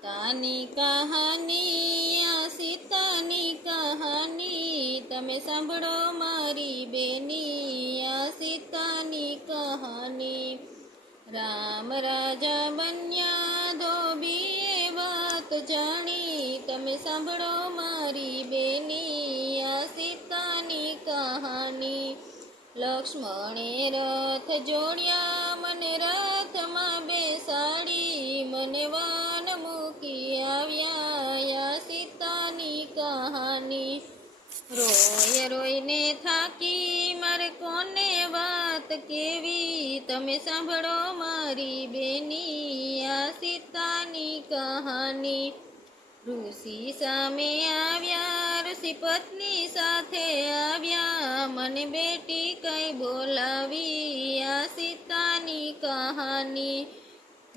સીતાની કહાની આ સીતાની કહાની તમે સાંભળો મારી બેની આ સીતાની કહાની રામ રાજા બન્યા ધોબીએ વાત જાણી તમે સાંભળો મારી બેની આ સીતાની કહાની લક્ષ્મણે રથ જોડ્યા મને રથમાં બેસાડી મને વન મૂકી આવ્યા આ સીતાની કહાની રોય રોઈને થાકી મારે કોને વાત કેવી તમે સાંભળો મારી બેની આ સીતાની કહાની ઋષિ સામે આવ્યા ઋષિ પત્ની સાથે આવ્યા મને બેટી કઈ બોલાવી આ સીતાની કહાની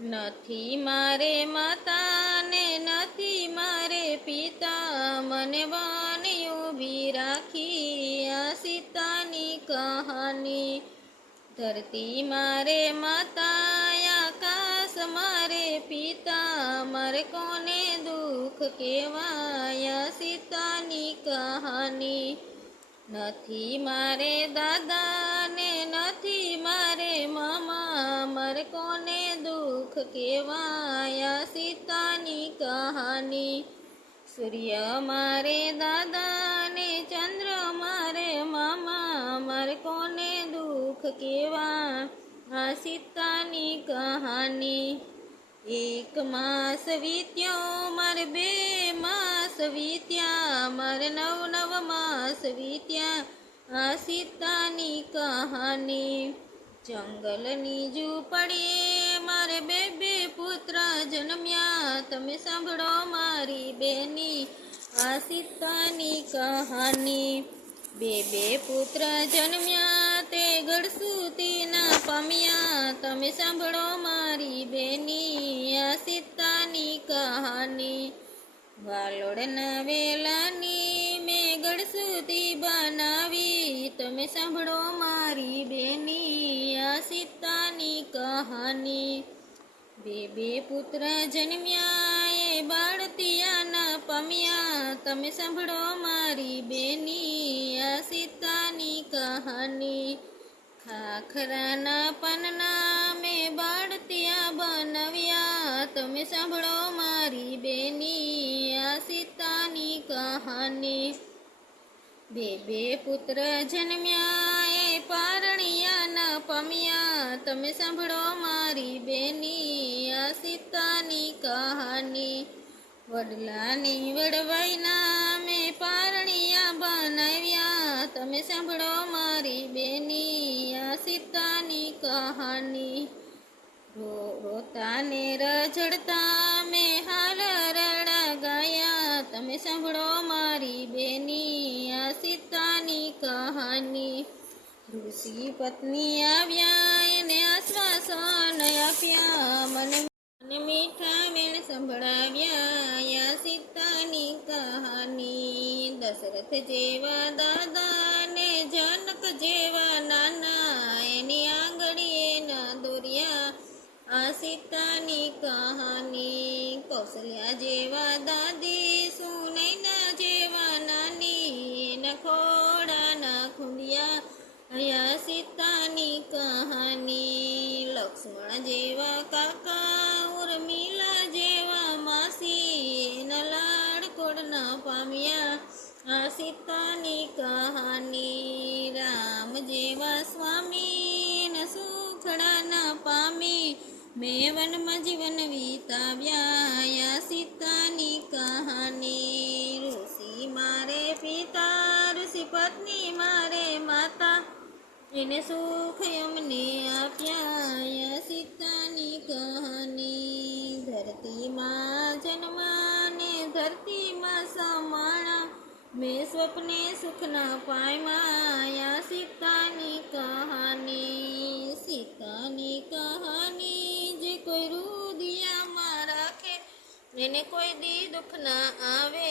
નથી મારે માતા ને નથી મારે પિતા મને વન ઊભી રાખી આ સીતાની કહાની ધરતી મારે માતા આકાશ મારે પિતા મારે કોને દુઃખ કહેવાય સીતાની કહાની નથી મારે દાદા ને નથી મારે મામા મારે કોને દુઃખ કહેવાય સીતાની કહાની સૂર્ય મારે દાદા ને ચંદ્ર મારે મામા મારે કોને દુઃખ કહેવા આ સીતાની કહાની એક માસ વીત્યો મારે બે માસ વીત્યા મારે નવ માસ વીત્યા આ સીતાની કહાની જંગલની ઝૂંપડીએ મારે બે પુત્ર જન્મ્યા તમે સાંભળો મારી બેની આ સીતાની કહાની બે પુત્ર જન્મ્યા તે ગળસુતી ના પામ્યા તમે સાંભળો મારી બેની આ સીતાની કહાની વાલોડના વેલાની મેં ગળસુતી બનાવી તમે સાંભળો મારી બેની આ સીતાની કહાની બે પુત્ર જન્મ્યા એ બાળતિયાના પામ્યા તમે સાંભળો મારી બેની આ સીતાની કહાની ખાખરાના પાનના મેં બાળતિયા બનાવ્યા તમે સાંભળો મારી બેની આ સીતાની કહાની બે પુત્ર જન્મ્યા એ પારણિયાના પામ્યા તમે સાંભળો મારી બેની આ સીતાની કહાની વડલાની વડવાઈના મેં પારણિયા બનાવ્યા તમે સાંભળો મારી બેની આ સીતાની કહાની રોતાને રઝળતા મેં હાલ રડા ગાયા તમે સાંભળો મારી બેની આ સીતાની કહાની ઋષિ પત્ની આવ્યા એને આશ્વાસન આપ્યા મને મીઠા વેણ સંભળાવ્યા આ સીતાની કહાની દશરથ જેવા દાદા ને જનક જેવા નાના એની આંગળીએ ના દોર્યા આ સીતાની કહાની કૌશલ્યા જેવા દાદી સુનૈના જેવા નાની એના ખોડાના ખુંડિયા આ સીતાની કહાની લક્ષ્મણ જેવા કાકા ઉર્મિલા જેવા માસી એના લાડકોડ ના પામ્યા આ સીતાની કહાની રામ જેવા સ્વામી ન સુખડા ના પામી મેં વનમાં જીવન વિતાવ્યા આ સીતાની કહાની ઋષિ મારે પિતા ઋષિ પત્ની મારે માતા એને સુખ એમને આપ્યા આ સીતાની કહાની ધરતીમાં જન્માને ધરતીમાં સમાણા મેં સ્વપ્ને સુખના પામ્યા આ સીતાની કહાની સીતાની કહાની જે કોઈ હૃદયમાં રાખે એને કોઈ દી દુઃખ ના આવે